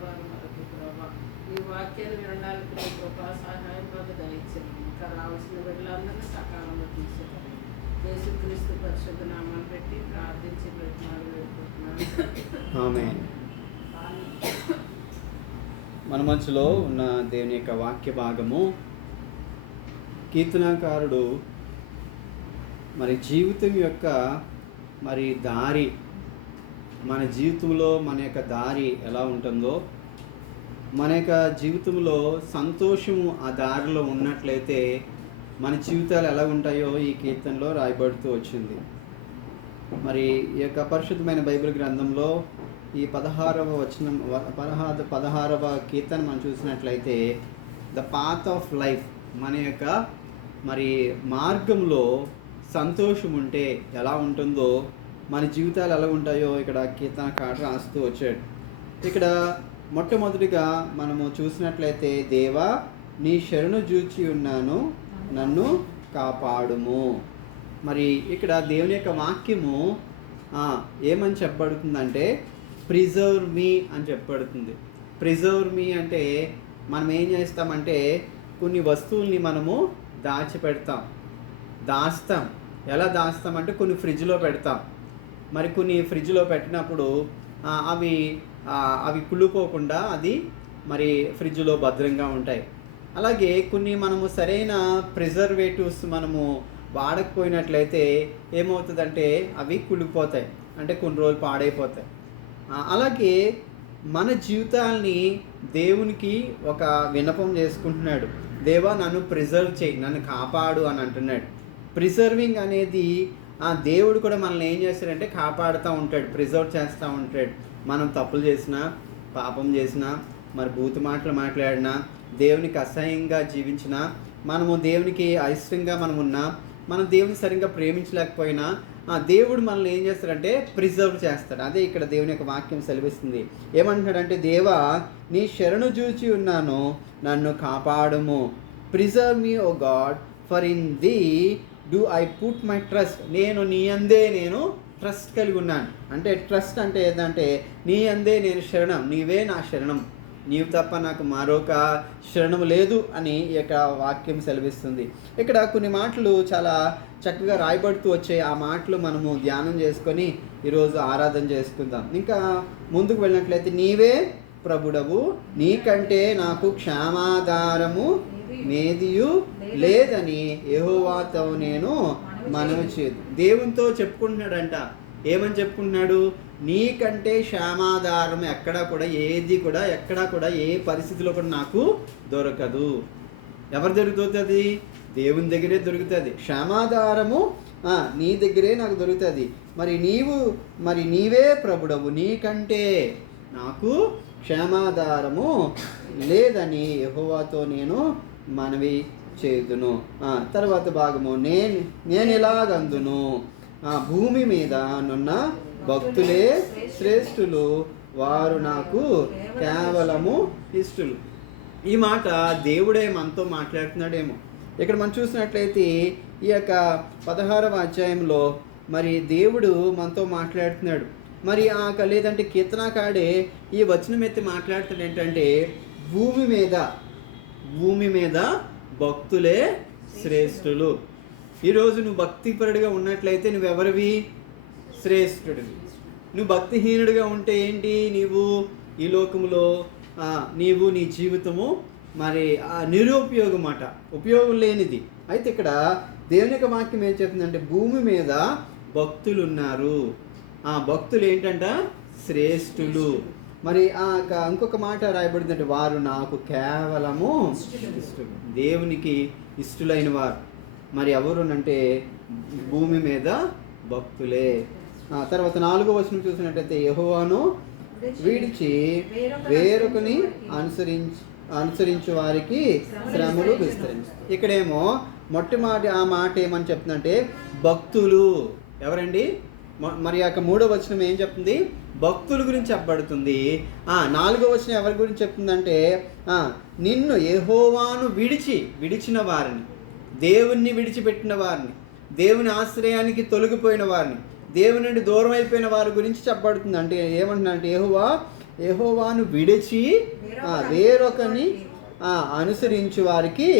ద్వారా మనకు ప్రభా ఈ వాక్యాన్ని వినడానికి మీ కృపా సహాయం మాకు దయచేయండి. ఇంకా రావాల్సిన బిడ్డలందరినీ సకాలంలో తీసుకురండి. యేసుక్రీస్తు పరిశుద్ధ నామాన్ని పెట్టి ప్రార్థించి వేడుకుంటున్నాను. ఆమేన్. మన మధ్యలో ఉన్న దేవుని యొక్క వాక్య భాగము కీర్తనాకారుడు మరి జీవితం యొక్క మరి దారి, మన జీవితంలో మన యొక్క దారి ఎలా ఉంటుందో, మన యొక్క జీవితంలో సంతోషము ఆ దారిలో ఉన్నట్లయితే మన జీవితాలు ఎలా ఉంటాయో ఈ కీర్తనలో రాయబడుతూ వచ్చింది. మరి ఈ యొక్క పరిశుద్ధమైన బైబిల్ గ్రంథంలో ఈ 16వ కీర్తన మనం చూసినట్లయితే ద పాత్ ఆఫ్ లైఫ్, మన యొక్క మరి మార్గంలో సంతోషం ఉంటే ఎలా ఉంటుందో, మన జీవితాలు ఎలా ఉంటాయో ఇక్కడ కీర్తనకారుడు రాస్తూ వచ్చాడు. ఇక్కడ మొట్టమొదటిగా మనము చూసినట్లయితే, దేవా నీ శరణు జూచి ఉన్నాను, నన్ను కాపాడుము. మరి ఇక్కడ దేవుని యొక్క వాక్యము ఏమని చెప్పబడుతుందంటే ప్రిజర్వ్ మీ అని చెప్పబడుతుంది. ప్రిజర్వ్ మీ అంటే మనం ఏం చేస్తామంటే కొన్ని వస్తువుల్ని మనము దాస్తాం. ఎలా దాస్తామంటే కొన్ని ఫ్రిడ్జ్లో పెడతాం. మరి కొన్ని ఫ్రిడ్జ్లో పెట్టినప్పుడు అవి కుళ్ళిపోకుండా అది మరి ఫ్రిడ్జ్లో భద్రంగా ఉంటాయి. అలాగే కొన్ని మనము సరైన ప్రిజర్వేటివ్స్ మనము వాడకపోయినట్లయితే ఏమవుతుందంటే అవి కుళ్ళిపోతాయి, అంటే కొన్ని రోజులు పాడైపోతాయి. అలాగే మన జీవితాల్ని దేవునికి ఒక విన్నపం చేసుకుంటున్నాడు. దేవా నన్ను ప్రిజర్వ్ చేయి, నన్ను కాపాడు అని అంటున్నాడు. ప్రిజర్వింగ్ అనేది దేవుడు కూడా మనల్ని ఏం చేస్తాడంటే కాపాడుతూ ఉంటాడు, ప్రిజర్వ్ చేస్తూ ఉంటాడు. మనం తప్పులు చేసినా, పాపం చేసినా, మరి బూతు మాటలు మాట్లాడినా, దేవునికి అసహ్యంగా జీవించినా, మనము దేవునికి అయిష్టంగా మనం ఉన్నా, మనం దేవుని సరిగ్గా ప్రేమించలేకపోయినా దేవుడు మనల్ని ఏం చేస్తాడంటే ప్రిజర్వ్ చేస్తాడు. అదే ఇక్కడ దేవుని యొక్క వాక్యం సెలవిస్తుంది. ఏమంటున్నాడంటే, దేవా నీ శరణు జూచి ఉన్నాను, నన్ను కాపాడుము. Preserve me O God, for in thee do I put my trust. నీ అందే నేను ట్రస్ట్ కలిగి ఉన్నాను. అంటే ట్రస్ట్ అంటే ఏంటంటే నీ అందే నేను శరణం, నీవే నా శరణం, నీవు తప్ప నాకు మరొక శరణం లేదు అని ఈ యొక్క వాక్యం సెలవిస్తుంది. ఇక్కడ కొన్ని మాటలు చాలా చక్కగా రాయబడుతూ వచ్చాయి. ఆ మాటలు మనము ధ్యానం చేసుకొని ఈరోజు ఆరాధన చేసుకుందాం. ఇంకా ముందుకు వెళ్ళినట్లయితే, నీవే ప్రభుడవు, నీకంటే నాకు క్షేమాధారము మేదియు లేదని యెహోవాతో నేను మనవి చేయదు. దేవునితో చెప్పుకుంటున్నాడంట. ఏమని చెప్పుకుంటున్నాడు? నీకంటే క్షేమాధారం ఎక్కడా కూడా ఏ పరిస్థితిలో కూడా నాకు దొరకదు. ఎవరి దొరుకుతుంది? దేవుని దగ్గరే దొరుకుతుంది. క్షేమాధారము నీ దగ్గరే నాకు దొరుకుతుంది. మరి నీవే ప్రభుడవు, నీకంటే నాకు క్షేమాధారము లేదని యెహోవాతో నేను మనవి చేయుదును. తర్వాత భాగము, నేను ఇలాగందును, భూమి మీద నున్న భక్తులే శ్రేష్ఠులు, వారు నాకు కేవలము ఇష్టలు. ఈ మాట దేవుడే మనతో మాట్లాడుతున్నాడేమో. ఇక్కడ మనం చూసినట్లయితే ఈ యొక్క 16వ అధ్యాయంలో మరి దేవుడు మనతో మాట్లాడుతున్నాడు. మరి లేదంటే కీర్తనకాడే ఈ వచనం ఎత్తి మాట్లాడుతున్నాడు ఏంటంటే, భూమి మీద భక్తులే శ్రేష్ఠులు. ఈరోజు నువ్వు భక్తిపరుడిగా ఉన్నట్లయితే నువ్వెవరివి? శ్రేష్ఠుడివి. నువ్వు భక్తిహీనుడిగా ఉంటే ఏంటి? నీవు ఈ లోకంలో నీవు నీ జీవితము మరి నిరుపయోగం అట, ఉపయోగం లేనిది. అయితే ఇక్కడ దేవుని యొక్క వాక్యం ఏం చెప్తుందంటే, భూమి మీద భక్తులు ఉన్నారు. ఆ భక్తులు ఏంటంట? శ్రేష్ఠులు. మరి ఇంకొక మాట రాయబడిందంటే, వారు నాకు కేవలము ఇష్టలు. దేవునికి ఇష్టలైన వారు మరి ఎవరునంటే భూమి మీద భక్తులే. తర్వాత 4వ వచనం చూసినట్టయితే, యెహోవాను విడిచి వేరొకని అనుసరించు వారికి శ్రమలు విస్తరించు. ఇక్కడేమో మొట్టమొదటి ఆ మాట ఏమని చెప్తుందంటే భక్తులు. ఎవరండి? మరి యొక్క 3వ వచనం ఏం చెప్తుంది? భక్తుల గురించి చెప్పబడుతుంది. 4వ వచనం ఎవరి గురించి చెప్తుందంటే, నిన్ను యెహోవాను విడిచిన వారిని, దేవుణ్ణి విడిచిపెట్టిన వారిని, దేవుని ఆశ్రయానికి తొలగిపోయిన వారిని, దేవుని నుండి దూరం అయిపోయిన వారి గురించి చెప్పబడుతుంది. అంటే ఏమంటున్నా అంటే, యెహోవా యెహోవాను విడిచి వేరొకని అనుసరించు వారికి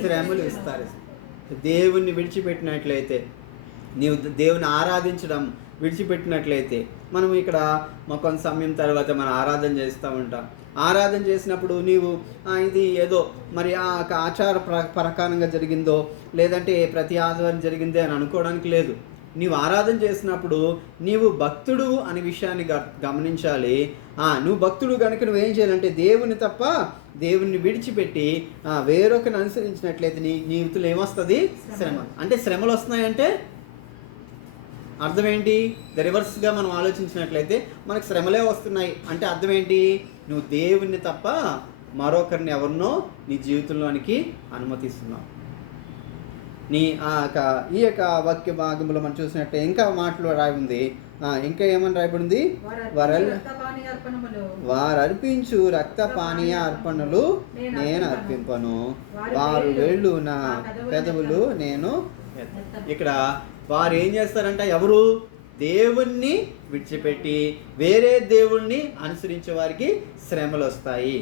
శ్రమలు ఇస్తారు. దేవుణ్ణి విడిచిపెట్టినట్లయితే, నీవు దేవుని ఆరాధించడం విడిచిపెట్టినట్లయితే, మనం ఇక్కడ కొంత సమయం తర్వాత మనం ఆరాధన చేస్తూ ఉంటాం. ఆరాధన చేసినప్పుడు నీవు ఇది ఏదో మరి ఆ ఆచార ప్రకారంగా జరిగిందో లేదంటే ప్రతి ఆదివారం జరిగిందే అని అనుకోవడానికి లేదు. నీవు ఆరాధన చేసినప్పుడు నీవు భక్తుడు అనే విషయాన్ని గమనించాలి. నువ్వు భక్తుడు కనుక నువ్వేం చేయాలంటే దేవుని తప్ప దేవుణ్ణి విడిచిపెట్టి వేరొకరిని అనుసరించినట్లయితే నీ జీవితంలో ఏమొస్తుంది? శ్రమ. అంటే శ్రమలు వస్తున్నాయంటే అర్థం ఏంటి? రివర్స్గా మనం ఆలోచించినట్లయితే మనకు శ్రమలే వస్తున్నాయి అంటే అర్థం ఏంటి? నువ్వు దేవుణ్ణి తప్ప మరొకరిని ఎవరినో నీ జీవితంలోనికి అనుమతిస్తున్నావు. నీ ఈ యొక్క వాక్య భాగంలో మనం చూసినట్టే ఇంకా మాటలు రాయి ఉంది. ఇంకా ఏమని రాయబడింది? వారు అర్పించు రక్త పానీయ అర్పణలు నేను అర్పింపను, వారు వెళ్ళు నా పెదవులు నేను. ఇక్కడ వారు ఏం చేస్తారంట? ఎవరు? దేవుణ్ణి విడిచిపెట్టి వేరే దేవుణ్ణి అనుసరించే వారికి శ్రమలు వస్తాయి.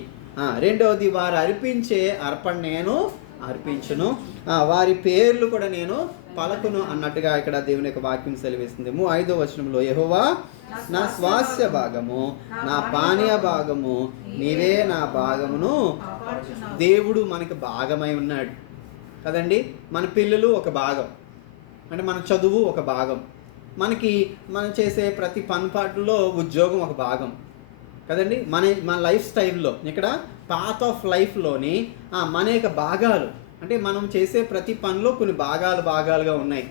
రెండవది, వారు అర్పించే అర్పణ నేను అర్పించును, వారి పేర్లు కూడా నేను పలకును అన్నట్టుగా ఇక్కడ దేవుని యొక్క వాక్యం సెలవిస్తుంది. 5వ వచనంలో, యెహోవా నా స్వాస్య భాగము, నా పానీయ భాగము, నీవే నా భాగమును. దేవుడు మనకి భాగమై ఉన్నాడు కదండి. మన పిల్లలు ఒక భాగం, అంటే మన చదువు ఒక భాగం, మనం చేసే ప్రతి పనిపాటులో ఉద్యోగం ఒక భాగం కదండి. మన లైఫ్ స్టైల్లో ఇక్కడ పాత్ ఆఫ్ లైఫ్లోని మన యొక్క భాగాలు, అంటే మనం చేసే ప్రతి పనిలో కొన్ని భాగాలుగా ఉన్నాయి.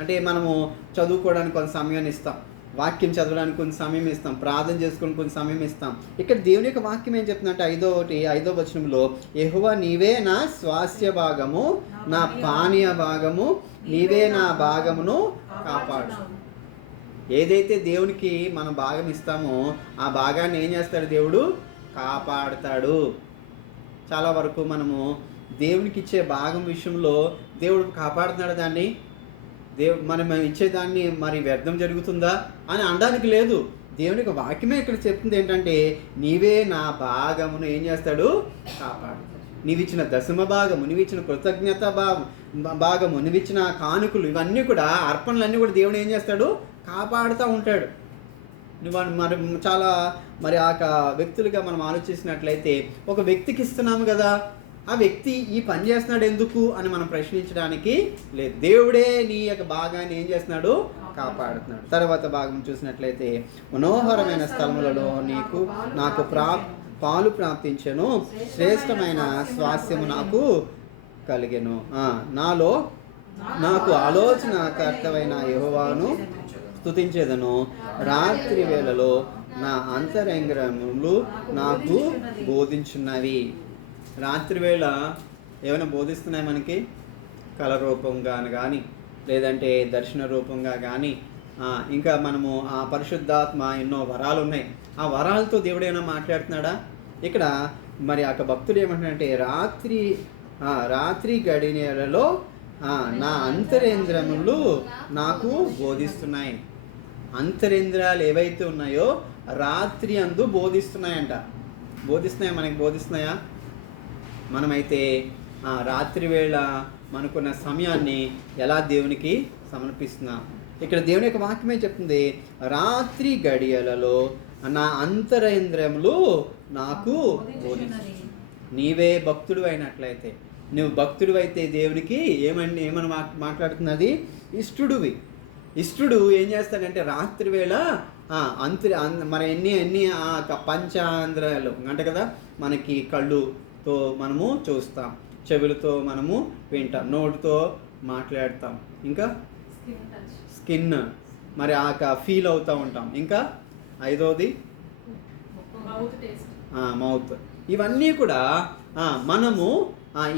అంటే మనము చదువుకోవడానికి కొంత సమయాన్ని ఇస్తాం, వాక్యం చదవడానికి కొంత సమయం ఇస్తాం, ప్రార్థన చేసుకోవడానికి కొంత సమయం ఇస్తాం. ఇక్కడ దేవుని యొక్క వాక్యం ఏం చెప్తుందంటే 5వ వచనంలో, యెహోవా నీవే నా స్వాస్య భాగము, నా పానీయ భాగము, నీవే నా భాగమును కాపాడు. ఏదైతే దేవునికి మనం భాగం ఇస్తామో ఆ భాగాన్ని ఏం చేస్తాడు? దేవుడు కాపాడుతాడు. చాలా వరకు మనము దేవునికి ఇచ్చే భాగం విషయంలో దేవుడు కాపాడుతున్నాడు దాన్ని, మనం ఇచ్చేదాన్ని మరి వ్యర్థం జరుగుతుందా అని అనడానికి లేదు. దేవునికి వాక్యమే ఇక్కడ చెప్తుంది ఏంటంటే, నీవే నా భాగమును ఏం చేస్తాడు? కాపాడు. నీవిచ్చిన దశమ భాగము, నీవిచ్చిన కృతజ్ఞత భాగము, నీవిచ్చిన కానుకలు, ఇవన్నీ కూడా అర్పణలన్నీ కూడా దేవుడు ఏం చేస్తాడు? కాపాడుతూ ఉంటాడు. మరి చాలా మరి వ్యక్తులుగా మనం ఆలోచించినట్లయితే, ఒక వ్యక్తికి ఇస్తున్నాము కదా, ఆ వ్యక్తి ఈ పని చేస్తున్నాడు ఎందుకు అని మనం ప్రశ్నించడానికి లేదు. దేవుడే నీ యొక్క భాగాన్ని ఏం చేస్తున్నాడు? కాపాడుతున్నాడు. తర్వాత భాగం చూసినట్లయితే, మనోహరమైన స్థలములలో నాకు పాలు ప్రాప్తించెను, శ్రేష్టమైన స్వాస్థ్యము నాకు కలిగెను. నాకు ఆలోచనకర్తవైన యెహోవాను స్తుతించేదను, రాత్రి వేళలో నా అంతరంగములు నాకు బోధించున్నవి. రాత్రి వేళ ఏమైనా బోధిస్తున్నాయి మనకి? కళ రూపంగా కానీ లేదంటే దర్శన రూపంగా కానీ, ఇంకా మనము ఆ పరిశుద్ధాత్మ ఎన్నో వరాలు ఉన్నాయి. ఆ వరాలతో దేవుడు ఏమైనా మాట్లాడుతున్నాడా? ఇక్కడ మరి భక్తుడు ఏమంటున్నాడంటే, రాత్రి గడియలలో నా అంతరేంద్రములు నాకు బోధిస్తున్నాయి. అంతరేంద్రాలు ఏవైతే ఉన్నాయో రాత్రి అందు బోధిస్తున్నాయంట. మనకి బోధిస్తున్నాయా? మనమైతే రాత్రి వేళ మనకున్న సమయాన్ని ఎలా దేవునికి సమర్పిస్తున్నాం? ఇక్కడ దేవుని యొక్క వాక్యమే చెప్తుంది, రాత్రి గడియలలో నా అంతరేంద్రములు నాకు బోధిస్తున్నాయి. నీవే భక్తుడు అయినట్లయితే, నువ్వు భక్తుడు అయితే దేవునికి ఏమని మాట్లాడుతున్నది? ఇష్టుడు ఏం చేస్తాడంటే రాత్రి వేళ మరి ఎన్ని పంచాంధ్రాలు అంటే కదా, మనకి కళ్ళుతో మనము చూస్తాం, చెవులతో మనము వింటాం, నోటితో మాట్లాడతాం, ఇంకా స్కిన్ మరి ఫీల్ అవుతూ ఉంటాం, ఇంకా 5వది మౌత్. ఇవన్నీ కూడా మనము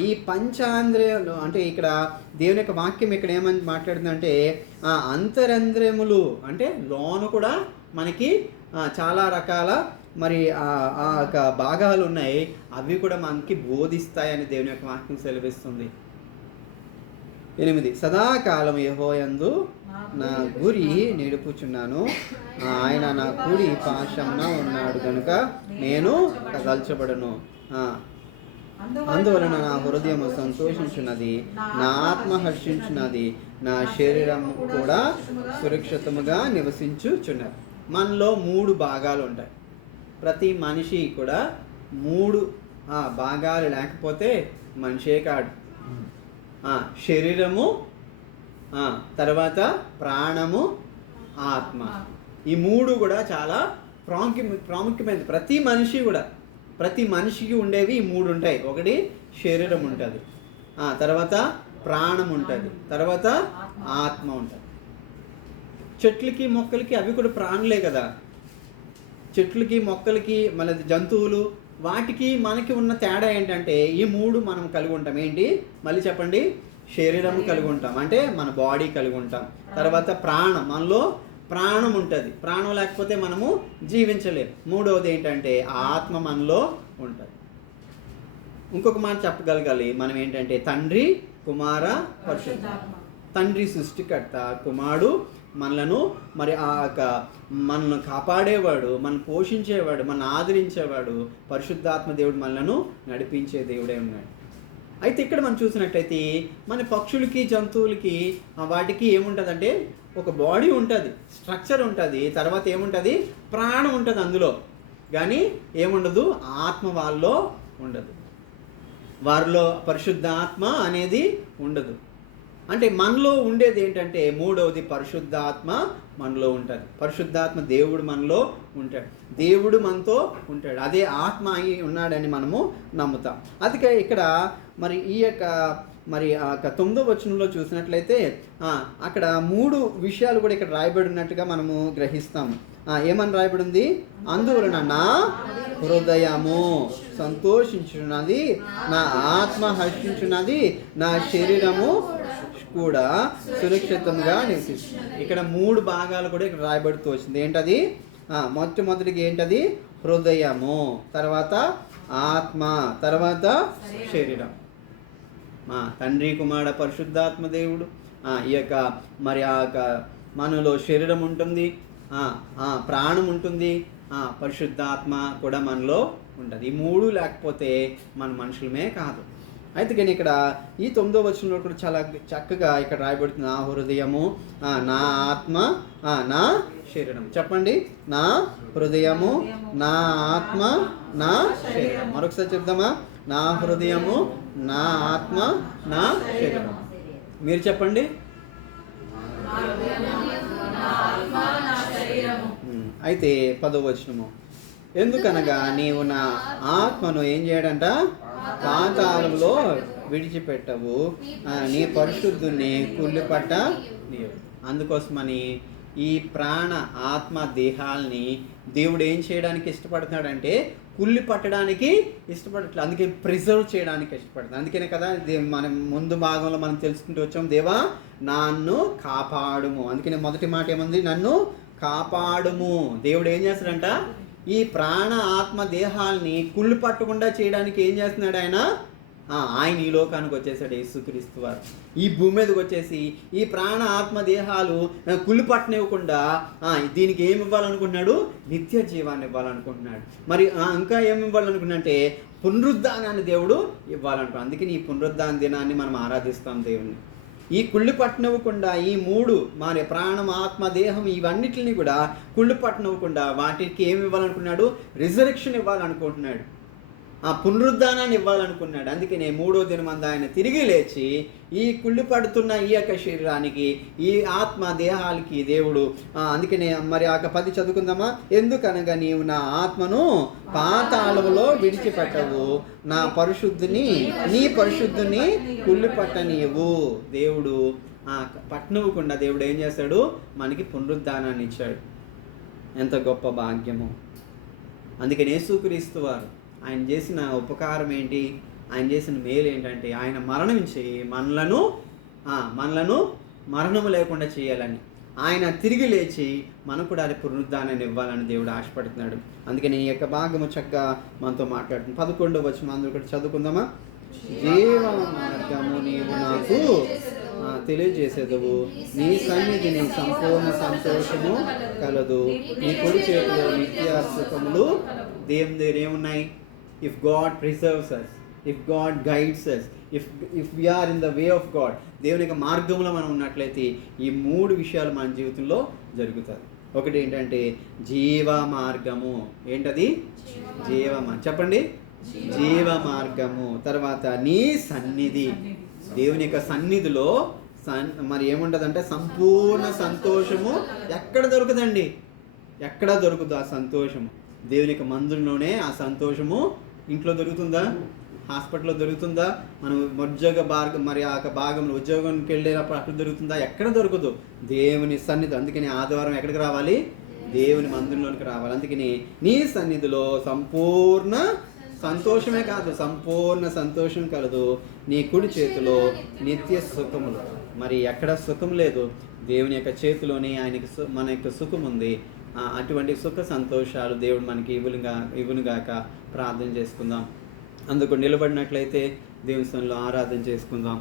ఈ పంచాంద్రియాలు, అంటే ఇక్కడ దేవుని యొక్క వాక్యం ఇక్కడ ఏమని మాట్లాడుతుందంటే, అంతరంద్రియములు అంటే లోను కూడా మనకి చాలా రకాల మరి భాగాలు ఉన్నాయి, అవి కూడా మనకి బోధిస్తాయని దేవుని యొక్క వాక్యం సెలవిస్తుంది. 8 సదాకాలం యెహోవాయందు నా గురి నిలుపుచున్నాను, ఆయన నా కుడి పార్శ్వమున ఉన్నాడు గనుక నేను కదల్చబడను. అందువలన నా హృదయం సంతోషించున్నది, నా ఆత్మ హర్షించున్నది, నా శరీరం కూడా సురక్షితముగా నివసించుచున్నది. మనలో 3 భాగాలు ఉంటాయి. ప్రతి మనిషి కూడా 3 భాగాలు లేకపోతే మనిషే కాడు. శరీరము, తర్వాత ప్రాణము, ఆత్మ. ఈ 3 కూడా చాలా ప్రాముఖ్యమైనది. ప్రతి మనిషికి ఉండేవి ఈ 3 ఉంటాయి. ఒకటి శరీరం ఉంటుంది, తర్వాత ప్రాణం ఉంటుంది, తర్వాత ఆత్మ ఉంటుంది. చెట్లకి మొక్కలకి అవి కూడా ప్రాణులే కదా. చెట్లకి మొక్కలకి మన జంతువులు వాటికి మనకి ఉన్న తేడా ఏంటంటే ఈ 3 మనం కలిగి ఉంటాం. ఏంటి మళ్ళీ చెప్పండి? శరీరము కలిగి ఉంటాం, అంటే మన బాడీ కలిగి ఉంటాం. తర్వాత ప్రాణం, మనలో ప్రాణం ఉంటుంది. ప్రాణం లేకపోతే మనము జీవించలేము. 3వది ఏంటంటే ఆత్మ మనలో ఉంటుంది. ఇంకొక మాట చెప్పగలగాలి మనం ఏంటంటే తండ్రి, కుమార, పరిశుద్ధాత్మ. తండ్రి సృష్టికర్త, కుమారుడు మనలను మనల్ని కాపాడేవాడు, మనల్ని పోషించేవాడు, మనల్ని ఆదరించేవాడు. పరిశుద్ధాత్మ దేవుడు మనలను నడిపించే దేవుడే ఉన్నాడు. అయితే ఇక్కడ మనం చూసినట్టయితే మన పక్షులకి, జంతువులకి వాటికి ఏముంటుందంటే ఒక బాడీ ఉంటుంది, స్ట్రక్చర్ ఉంటుంది, తర్వాత ఏముంటుంది? ప్రాణం ఉంటుంది అందులో. కానీ ఏముండదు? ఆత్మ వాళ్ళలో ఉండదు. వారిలో పరిశుద్ధాత్మ అనేది ఉండదు. అంటే మనలో ఉండేది ఏంటంటే 3వది పరిశుద్ధాత్మ మనలో ఉంటుంది. పరిశుద్ధాత్మ దేవుడు మనలో ఉంటాడు, దేవుడు మనతో ఉంటాడు. అదే ఆత్మ అయి ఉన్నాడని మనము నమ్ముతాం. అందుకే ఇక్కడ ఈ యొక్క 9వ వచనంలో చూసినట్లయితే అక్కడ 3 విషయాలు కూడా ఇక్కడ రాయబడి ఉన్నట్టుగా మనము గ్రహిస్తాము. ఏమని రాయబడి ఉంది? అందువలన నా హృదయము సంతోషించున్నది, నా ఆత్మ హర్షించున్నది, నా శరీరము కూడా సురక్షితంగా నివసిస్తుంది. ఇక్కడ 3 భాగాలు కూడా ఇక్కడ రాయబడుతూ వచ్చింది. ఏంటది? మొట్టమొదటిగా ఏంటది? హృదయము, తర్వాత ఆత్మ, తర్వాత శరీరం. తండ్రి, కుమార, పరిశుద్ధాత్మ దేవుడు. ఈ యొక్క మనలో శరీరం ఉంటుంది, ప్రాణం ఉంటుంది, పరిశుద్ధాత్మ కూడా మనలో ఉంటుంది. ఈ 3 లేకపోతే మన మనుషులమే కాదు. అయితే కానీ ఇక్కడ ఈ 9వ వచనంలో కూడా చాలా చక్కగా ఇక్కడ రాయబడుతుంది. నా హృదయము, నా ఆత్మ, నా శరీరం. చెప్పండి, నా హృదయము, నా ఆత్మ, నా శరీరం. మరొకసారి చెప్దామా? నా హృదయము, నా ఆత్మ, నా శరీరం. మీరు చెప్పండి. అయితే 10వ వచనము, ఎందుకనగా నీవు నా ఆత్మను ఏం చేయడంట? పాతాళంలో విడిచిపెట్టవు, నీ పరిశుద్ధుని కుళ్ళిపట్ట నీవు. అందుకోసమని ఈ ప్రాణ, ఆత్మ, దేహాల్ని దేవుడు ఏం చేయడానికి ఇష్టపడుతున్నాడంటే కుళ్ళి పట్టడానికి ఇష్టపడట్లేదు. అందుకే ప్రిజర్వ్ చేయడానికి ఇష్టపడుతుంది. అందుకనే కదా మనం ముందు భాగంలో మనం తెలుసుకుంటూ వచ్చాం, దేవా నన్ను కాపాడుము. అందుకనే మొదటి మాట ఏముంది? నన్ను కాపాడుము. దేవుడు ఏం చేస్తాడంట? ఈ ప్రాణ, ఆత్మ, దేహాల్ని కుళ్ళు పట్టకుండా చేయడానికి ఏం చేస్తున్నాడు ఆయన ఈ లోకానికి వచ్చేసాడు. యేసుక్రీస్తు వారు ఈ భూమి మీదకి వచ్చేసి ఈ ప్రాణ, ఆత్మ, దేహాలు కుళ్ళు పట్టనివ్వకుండా దీనికి ఏమి ఇవ్వాలనుకుంటున్నాడు? నిత్య జీవాన్ని ఇవ్వాలనుకుంటున్నాడు. మరి ఇంకా ఏమి ఇవ్వాలనుకున్నంటే పునరుద్ధానాన్ని దేవుడు ఇవ్వాలనుకున్నాడు. అందుకని ఈ పునరుద్ధాన దినాన్ని మనం ఆరాధిస్తాం దేవుని. ఈ కుళ్ళు పట్టనివ్వకుండా ఈ 3 మన ప్రాణం, ఆత్మ, దేహం ఇవన్నిటిని కూడా కుళ్ళు పట్టనివ్వకుండా వాటికి ఏమి ఇవ్వాలనుకున్నాడు? రిజరెక్షన్ ఇవ్వాలనుకుంటున్నాడు, పునరుద్ధానాన్ని ఇవ్వాలనుకున్నాడు. అందుకనే 3వ దినమందు ఆయన తిరిగి లేచి ఈ కుళ్ళు పడుతున్న ఈ యొక్క శరీరానికి, ఈ ఆత్మ దేహాలకి దేవుడు అందుకనే 10 చదువుకుందామా? ఎందుకనగా నీవు నా ఆత్మను పాతాళములో విడిచిపెట్టవు, నా పరిశుద్ధిని, నీ పరిశుద్ధిని కుళ్ళు పట్టనీయవు. దేవుడు పట్టనివ్వకుండా దేవుడు ఏం చేస్తాడు? మనకి పునరుద్ధానాన్ని ఇచ్చాడు. ఎంత గొప్ప భాగ్యము! అందుకని యేసుక్రీస్తు వారు ఆయన చేసిన ఉపకారం ఏంటి? ఆయన చేసిన మేలు ఏంటంటే ఆయన మరణించి మనలను మరణము లేకుండా చేయాలని, ఆయన తిరిగి లేచి మనకు కూడా అది పునరుద్ధానాన్ని ఇవ్వాలని దేవుడు ఆశపడుతున్నాడు. అందుకని ఈ యొక్క భాగము చక్కగా మనతో మాట్లాడుతుంది. 11వ వచనం అందరూ కూడా చదువుకుందామా? జీవ మార్గము నీవు నాకు తెలియజేసేదవు. నీ సన్నిధిని సంపూర్ణ సంతోషము కలదు, నీ కుడి చేతిలో నిత్య సుఖములు. దేవుని దగ్గర ఏమున్నాయి? If God preserves us, if God guides us, if we are in the way of God, దేవుని యొక్క మార్గంలో మనం ఉన్నట్లయితే ఈ 3 విషయాలు మన జీవితంలో జరుగుతాయి. ఒకటి ఏంటంటే జీవ మార్గము. ఏంటది? చెప్పండి, జీవ మార్గము. తర్వాత నీ సన్నిధి, దేవుని యొక్క సన్నిధిలో మరి ఏముంటుందంటే సంపూర్ణ సంతోషము. ఎక్కడ దొరకదండి? ఎక్కడ దొరుకుతుంది ఆ సంతోషము? దేవుని యొక్క మందిరంలోనే ఆ సంతోషము. ఇంట్లో దొరుకుతుందా? హాస్పిటల్లో దొరుకుతుందా? మనం మరి ఆ భాగంలో ఉద్యోగానికి వెళ్ళేటప్పుడు అక్కడ దొరుకుతుందా? ఎక్కడ దొరకదు. దేవుని సన్నిధి. అందుకని ఆదివారం ఎక్కడికి రావాలి? దేవుని మందిరంలోనికి రావాలి. అందుకని నీ సన్నిధిలో సంపూర్ణ సంతోషమే కాదు, సంపూర్ణ సంతోషం కలదు, నీ కుడి చేతిలో నిత్య సుఖములు. మరి ఎక్కడ సుఖం లేదు, దేవుని యొక్క చేతిలోనే ఆయనకి మన యొక్క సుఖం ఉంది. అటువంటి సుఖ సంతోషాలు దేవుడు మనకి ఇవ్వనుగాక. ప్రార్థన చేసుకుందాం. అందుకు నిలబడినట్లయితే దేవుని సన్నిధిలో ఆరాధన చేసుకుందాం.